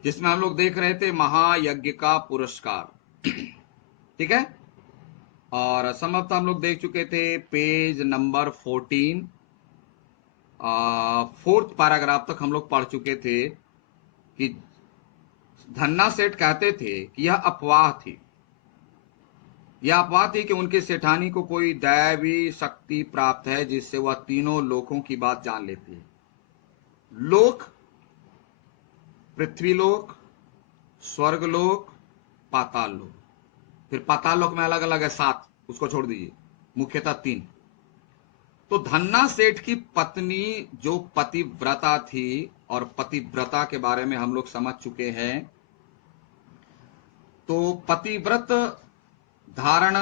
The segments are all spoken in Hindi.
जिसमें हम लोग देख रहे थे महायज्ञ का पुरस्कार। ठीक है। और संभवतः हम लोग देख चुके थे पेज नंबर 14, फोर्थ पैराग्राफ तक हम लोग पढ़ चुके थे कि धन्ना सेठ कहते थे कि यह अफवाह थी, यह अफवाह थी कि उनके सेठानी को कोई दैवी शक्ति प्राप्त है जिससे वह तीनों लोकों की बात जान लेती है। लोक, पृथ्वीलोक, स्वर्गलोक, पाताल लोक। फिर पाताल लोक में अलग अलग है 7, उसको छोड़ दीजिए, मुख्यतः 3। तो धन्ना सेठ की पत्नी जो पतिव्रता थी, और पतिव्रता के बारे में हम लोग समझ चुके हैं। तो पतिव्रत धारण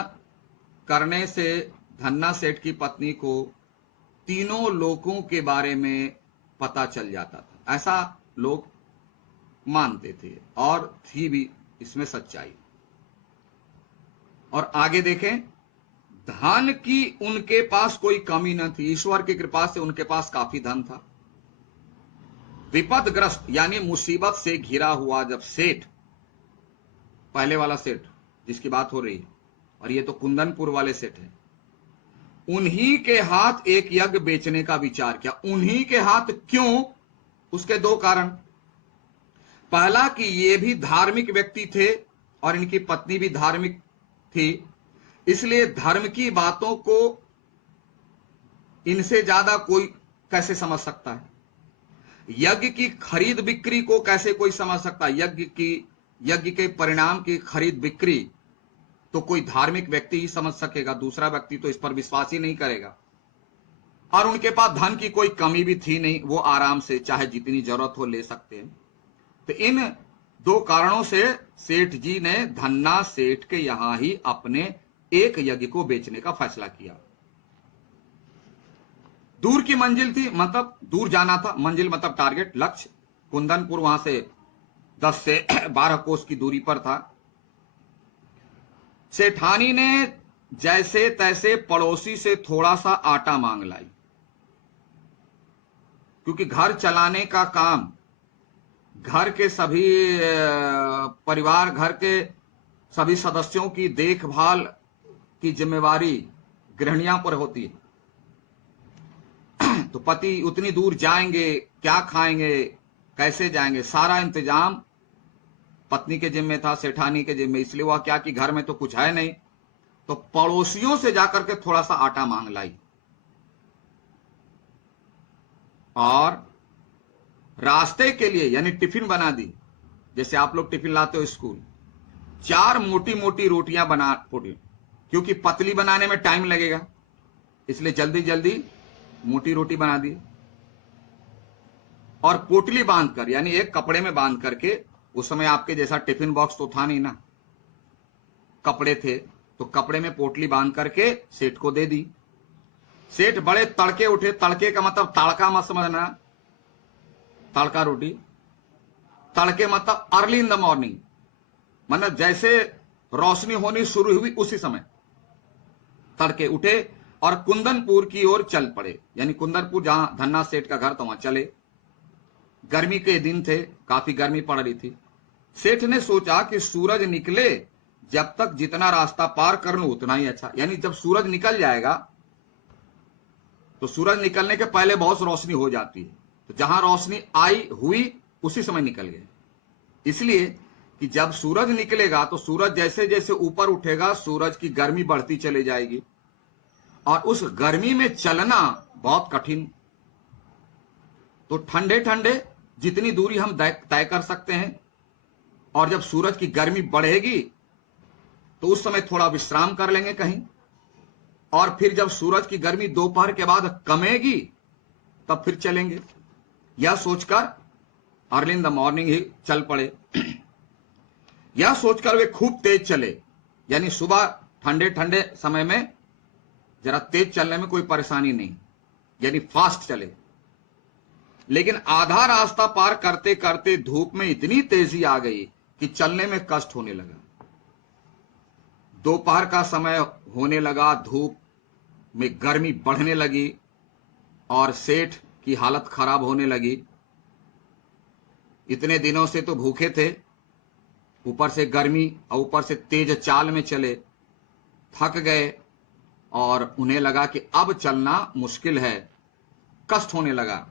करने से धन्ना सेठ की पत्नी को तीनों लोकों के बारे में पता चल जाता था, ऐसा लोग मानते थे, और थी भी इसमें सच्चाई। और आगे देखें, धन की उनके पास कोई कमी न थी, ईश्वर की कृपा से उनके पास काफी धन था। विपदग्रस्त यानी मुसीबत से घिरा हुआ जब सेठ, पहले वाला सेठ जिसकी बात हो रही है, और ये तो कुंदनपुर वाले सेठ है, उन्हीं के हाथ एक यज्ञ बेचने का विचार किया। उन्हीं के हाथ क्यों? उसके 2 कारण। पहला कि ये भी धार्मिक व्यक्ति थे और इनकी पत्नी भी धार्मिक थी, इसलिए धर्म की बातों को इनसे ज्यादा कोई कैसे समझ सकता है? यज्ञ की खरीद बिक्री को कैसे कोई समझ सकता है? यज्ञ के परिणाम की खरीद बिक्री तो कोई धार्मिक व्यक्ति ही समझ सकेगा, दूसरा व्यक्ति तो इस पर विश्वास ही नहीं करेगा। और उनके पास धन की कोई कमी भी थी नहीं, वो आराम से चाहे जितनी जरूरत हो ले सकते हैं। तो इन 2 कारणों से सेठ जी ने धन्ना सेठ के यहां ही अपने एक यज्ञ को बेचने का फैसला किया। दूर की मंजिल थी, मतलब दूर जाना था, मंजिल मतलब टारगेट, लक्ष्य। कुंदनपुर वहां से 10 से 12 कोस की दूरी पर था। सेठानी ने जैसे तैसे पड़ोसी से थोड़ा सा आटा मांग लाई, क्योंकि घर चलाने का काम घर के सभी परिवार, घर के सभी सदस्यों की देखभाल की जिम्मेवारी गृहिणियों पर होती है। तो पति उतनी दूर जाएंगे, क्या खाएंगे, कैसे जाएंगे, सारा इंतजाम पत्नी के जिम्मे था, सेठानी के जिम्मे। इसलिए वह क्या कि घर में तो कुछ है नहीं, तो पड़ोसियों से जाकर के थोड़ा सा आटा मांग लाई, और रास्ते के लिए यानी टिफिन बना दी। जैसे आप लोग टिफिन लाते हो स्कूल, 4 मोटी मोटी रोटियां बना पोटी, क्योंकि पतली बनाने में टाइम लगेगा, इसलिए जल्दी जल्दी मोटी रोटी बना दी। और पोटली बांधकर, यानी एक कपड़े में बांध करके, उस समय आपके जैसा टिफिन बॉक्स तो था नहीं ना, कपड़े थे, तो कपड़े में पोटली बांध करके सेठ को दे दी। सेठ बड़े तड़के उठे। तड़के का मतलब तड़का मत समझना, तड़का रोटी। तड़के मतलब अर्ली इन द मॉर्निंग, मतलब जैसे रोशनी होनी शुरू हुई उसी समय तड़के उठे और कुंदनपुर की ओर चल पड़े। यानी कुंदनपुर जहां धन्ना सेठ का घर था वहां चले। गर्मी के दिन थे, काफी गर्मी पड़ रही थी। सेठ ने सोचा कि सूरज निकले, जब तक जितना रास्ता पार कर लूं उतना ही अच्छा। यानी जब सूरज निकल जाएगा, तो सूरज निकलने के पहले बहुत रोशनी हो जाती है, तो जहां रोशनी आई हुई उसी समय निकल गए। इसलिए कि जब सूरज निकलेगा तो सूरज जैसे जैसे ऊपर उठेगा, सूरज की गर्मी बढ़ती चली जाएगी, और उस गर्मी में चलना बहुत कठिन। तो ठंडे ठंडे जितनी दूरी हम तय कर सकते हैं, और जब सूरज की गर्मी बढ़ेगी तो उस समय थोड़ा विश्राम कर लेंगे कहीं, और फिर जब सूरज की गर्मी दोपहर के बाद कमेगी तब फिर चलेंगे। यह सोचकर अर्ली इन द मॉर्निंग ही चल पड़े। यह सोचकर वे खूब तेज चले, यानी सुबह ठंडे ठंडे समय में जरा तेज चलने में कोई परेशानी नहीं, यानी फास्ट चले। लेकिन आधा रास्ता पार करते करते धूप में इतनी तेजी आ गई कि चलने में कष्ट होने लगा। दोपहर का समय होने लगा, धूप में गर्मी बढ़ने लगी और सेठ की हालत खराब होने लगी। इतने दिनों से तो भूखे थे, ऊपर से गर्मी और ऊपर से तेज चाल में चले, थक गए और उन्हें लगा कि अब चलना मुश्किल है, कष्ट होने लगा।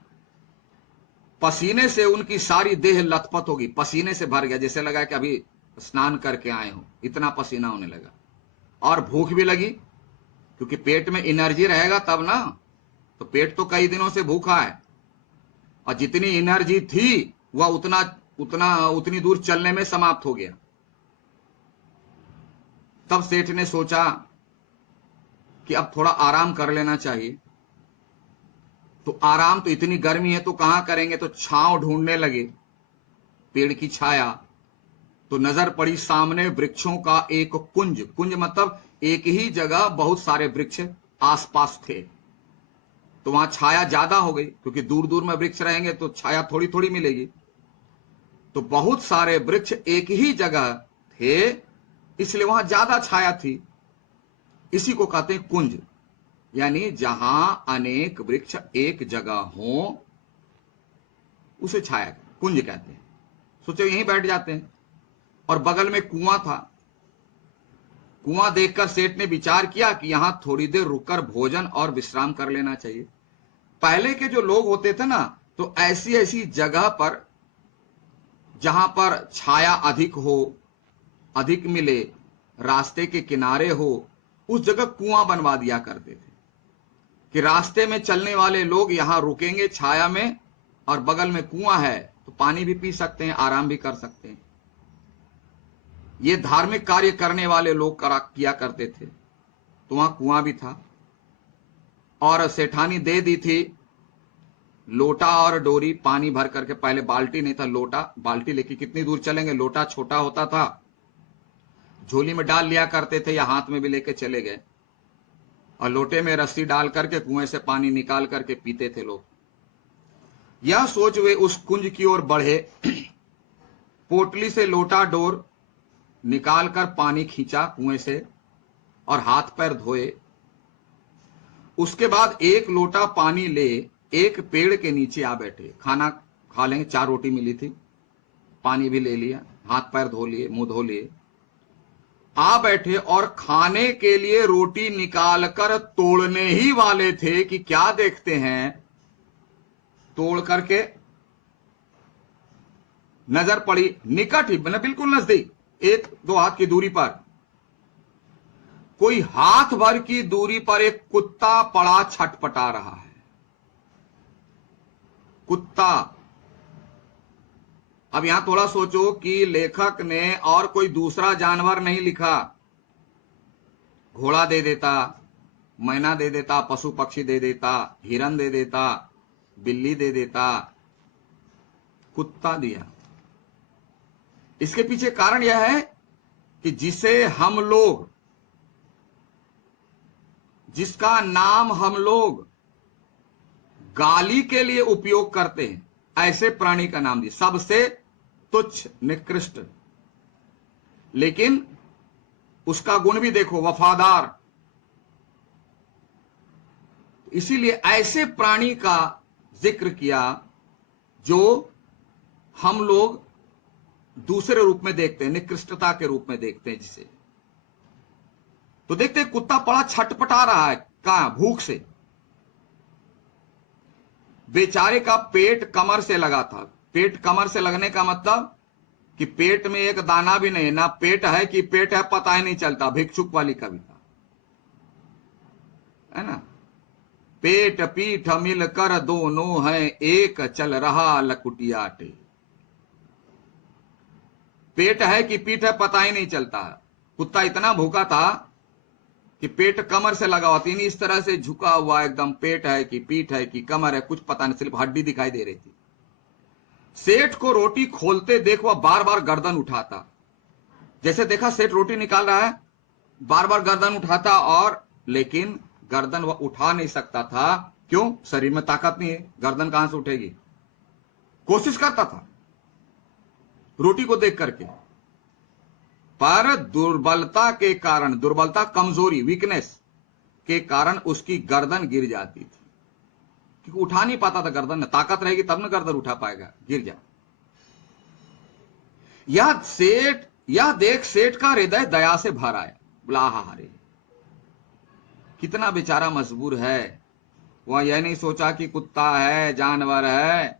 पसीने से उनकी सारी देह लथपथ होगी, पसीने से भर गया, जैसे लगा कि अभी स्नान करके आए हो, इतना पसीना होने लगा। और भूख भी लगी, क्योंकि पेट में एनर्जी रहेगा तब ना, तो पेट तो कई दिनों से भूखा है और जितनी एनर्जी थी वह उतनी दूर चलने में समाप्त हो गया। तब सेठ ने सोचा कि अब थोड़ा आराम कर लेना चाहिए। तो आराम तो, इतनी गर्मी है तो कहां करेंगे, तो छांव ढूंढने लगे, पेड़ की छाया। तो नजर पड़ी सामने वृक्षों का एक कुंज। कुंज मतलब एक ही जगह बहुत सारे वृक्ष आसपास थे, तो वहां छाया ज्यादा हो गई, क्योंकि दूर दूर में वृक्ष रहेंगे तो छाया थोड़ी थोड़ी मिलेगी। तो बहुत सारे वृक्ष एक ही जगह थे, इसलिए वहां ज्यादा छाया थी। इसी को कहते हैं कुंज, यानी जहां अनेक वृक्ष एक जगह हो उसे छाया कुंज कहते हैं। सोचो यहीं बैठ जाते हैं। और बगल में कुआं था। कुआं देखकर सेठ ने विचार किया कि यहां थोड़ी देर रुककर भोजन और विश्राम कर लेना चाहिए। पहले के जो लोग होते थे ना, तो ऐसी ऐसी जगह पर जहां पर छाया अधिक हो, अधिक मिले, रास्ते के किनारे हो, उस जगह कुआं बनवा दिया करते थे कि रास्ते में चलने वाले लोग यहां रुकेंगे छाया में, और बगल में कुआं है तो पानी भी पी सकते हैं, आराम भी कर सकते हैं। ये धार्मिक कार्य करने वाले लोग किया करते थे। तो वहां कुआं भी था और सेठानी दे दी थी लोटा और डोरी पानी भर करके। पहले बाल्टी नहीं था, लोटा। बाल्टी लेके कितनी दूर चलेंगे, लोटा छोटा होता था, झोली में डाल लिया करते थे या हाथ में भी लेके चले गए, और लोटे में रस्सी डाल करके कुएं से पानी निकाल करके पीते थे लोग। यह सोच वे उस कुंज की ओर बढ़े। पोटली से लोटा डोर निकालकर पानी खींचा कुएं से और हाथ पैर धोए। उसके बाद एक लोटा पानी ले एक पेड़ के नीचे आ बैठे। खाना खा लेंगे, 4 रोटी मिली थी, पानी भी ले लिया, हाथ पैर धो लिए, मुंह धो लिए, आ बैठे और खाने के लिए रोटी निकालकर तोड़ने ही वाले थे कि क्या देखते हैं, तोड़ करके नजर पड़ी निकट ही, मैंने बिल्कुल नजदीक, 1-2 हाथ की दूरी पर, कोई हाथ भर की दूरी पर एक कुत्ता पड़ा छटपटा रहा है। कुत्ता। अब यहां थोड़ा सोचो कि लेखक ने और कोई दूसरा जानवर नहीं लिखा। घोड़ा दे देता, मैना दे देता, पशु पक्षी दे देता, हिरन दे देता, बिल्ली दे देता, कुत्ता दिया। इसके पीछे कारण यह है कि जिसका नाम हम लोग गाली के लिए उपयोग करते हैं, ऐसे प्राणी का नाम दिया, सबसे तुच्छ, निकृष्ट, लेकिन उसका गुण भी देखो, वफादार। इसीलिए ऐसे प्राणी का जिक्र किया जो हम लोग दूसरे रूप में देखते हैं, निकृष्टता के रूप में देखते हैं जिसे। तो देखते हैं कुत्ता पड़ा छटपटा रहा है, कहां, भूख से। बेचारे का पेट कमर से लगा था। पेट कमर से लगने का मतलब कि पेट में एक दाना भी नहीं, ना पेट है कि पेट है पता ही नहीं चलता, भिक्षुक वाली कविता है ना। पेट पीठ मिलकर दोनों है एक, चल रहा लकुटियाटे। पेट है कि पीठ है पता ही नहीं चलता। कुत्ता इतना भूखा था कि पेट कमर से लगा हुआ, तीन इस तरह से झुका हुआ, एकदम पेट है कि पीठ है कि कमर है कुछ पता नहीं, सिर्फ हड्डी दिखाई दे रही थी। सेठ को रोटी खोलते देख वह बार बार गर्दन उठाता। जैसे देखा सेठ रोटी निकाल रहा है, बार बार गर्दन उठाता, और लेकिन गर्दन वह उठा नहीं सकता था। क्यों? शरीर में ताकत नहीं है, गर्दन कहां से उठेगी। कोशिश करता था रोटी को देख करके, पर दुर्बलता के कारण, दुर्बलता कमजोरी, वीकनेस के कारण उसकी गर्दन गिर जाती थी, क्योंकि उठा नहीं पाता था गर्दन। ताकत रहेगी तब ना गर्दन उठा पाएगा, गिर जा। यह देख सेठ का हृदय दया से भर आया। बोला रे, कितना बेचारा मजबूर है। वह यह नहीं सोचा कि कुत्ता है, जानवर है,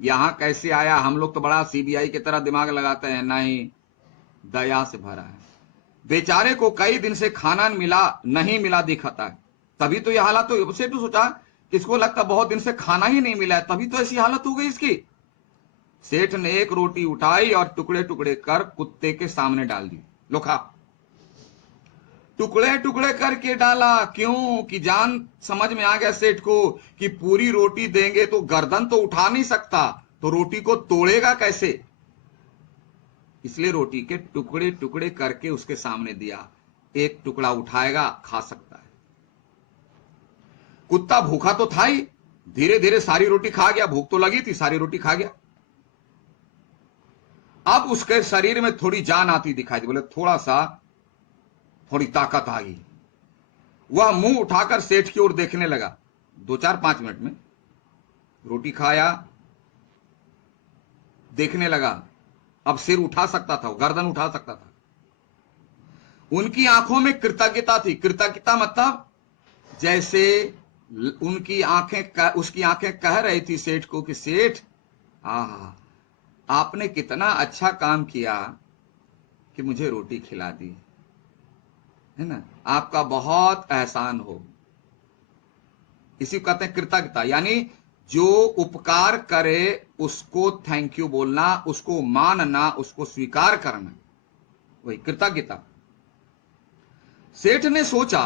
यहां कैसे आया। हम लोग तो बड़ा सीबीआई की तरह दिमाग लगाते हैं, नहीं, दया से भरा है। बेचारे को कई दिन से खाना नहीं मिला दिखाता है, तभी तो यह हालत। तो उसे तो सोचा कि इसको लगता बहुत दिन से खाना ही नहीं मिला है, तभी तो ऐसी हालत हो गई इसकी। सेठ ने एक रोटी उठाई और टुकड़े टुकड़े कर कुत्ते के सामने डाल दी। लो खा। टुकड़े टुकड़े करके डाला, क्यों कि जान समझ में आ गया सेठ को कि पूरी रोटी देंगे तो गर्दन तो उठा नहीं सकता, तो रोटी को तोड़ेगा कैसे। इसलिए रोटी के टुकड़े टुकड़े करके उसके सामने दिया। एक टुकड़ा उठाएगा, खा सकता है। कुत्ता भूखा तो था ही, धीरे धीरे सारी रोटी खा गया। भूख तो लगी थी, सारी रोटी खा गया। अब उसके शरीर में थोड़ी जान आती दिखाई दी, बोले थोड़ी ताकत आ गई। वह मुंह उठाकर सेठ की ओर देखने लगा। 2-4-5 मिनट में रोटी खाया, देखने लगा। अब सिर उठा सकता था, गर्दन उठा सकता था। उनकी आंखों में कृतज्ञता थी। कृतज्ञता मतलब जैसे उसकी आंखें कह रही थी सेठ को कि सेठ, आपने कितना अच्छा काम किया कि मुझे रोटी खिला दी, है ना, आपका बहुत एहसान हो। इसी को कहते हैं कृतज्ञता, यानी जो उपकार करे उसको थैंक यू बोलना, उसको मानना, उसको स्वीकार करना, वही कृतज्ञता। सेठ ने सोचा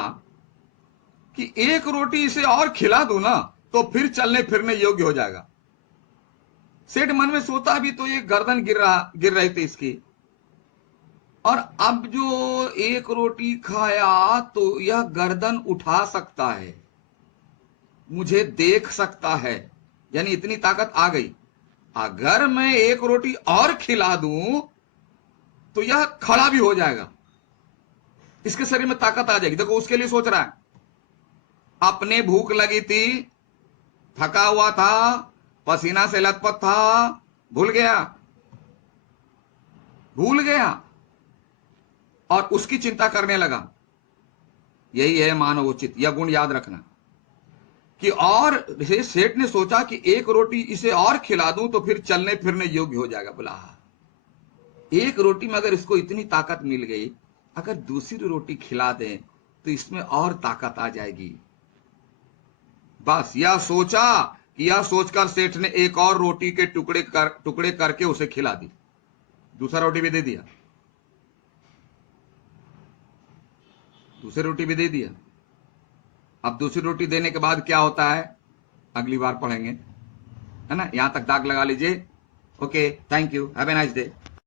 कि एक रोटी इसे और खिला दूं ना तो फिर चलने फिरने योग्य हो जाएगा। सेठ मन में सोचा, अभी तो ये गर्दन गिर रही थी इसकी, और अब जो एक रोटी खाया तो यह गर्दन उठा सकता है, मुझे देख सकता है, यानी इतनी ताकत आ गई। अगर मैं एक रोटी और खिला दूं तो यह खड़ा भी हो जाएगा, इसके शरीर में ताकत आ जाएगी। देखो उसके लिए सोच रहा है। अपने भूख लगी थी, थका हुआ था, पसीना से लथपथ था, भूल गया और उसकी चिंता करने लगा। यही है मानव उचित। यह गुण याद रखना कि और सेठ ने सोचा कि एक रोटी इसे और खिला दूं तो फिर चलने फिरने योग्य हो जाएगा। बोला एक रोटी में अगर इसको इतनी ताकत मिल गई, अगर दूसरी रोटी खिला दें तो इसमें और ताकत आ जाएगी। बस यह सोचकर सेठ ने एक और रोटी के टुकड़े करके उसे खिला दी। दूसरा रोटी भी दे दिया, दूसरी रोटी भी दे दिया। अब दूसरी रोटी देने के बाद क्या होता है अगली बार पढ़ेंगे, है ना। यहां तक दाग लगा लीजिए। Okay, thank you, have a nice day.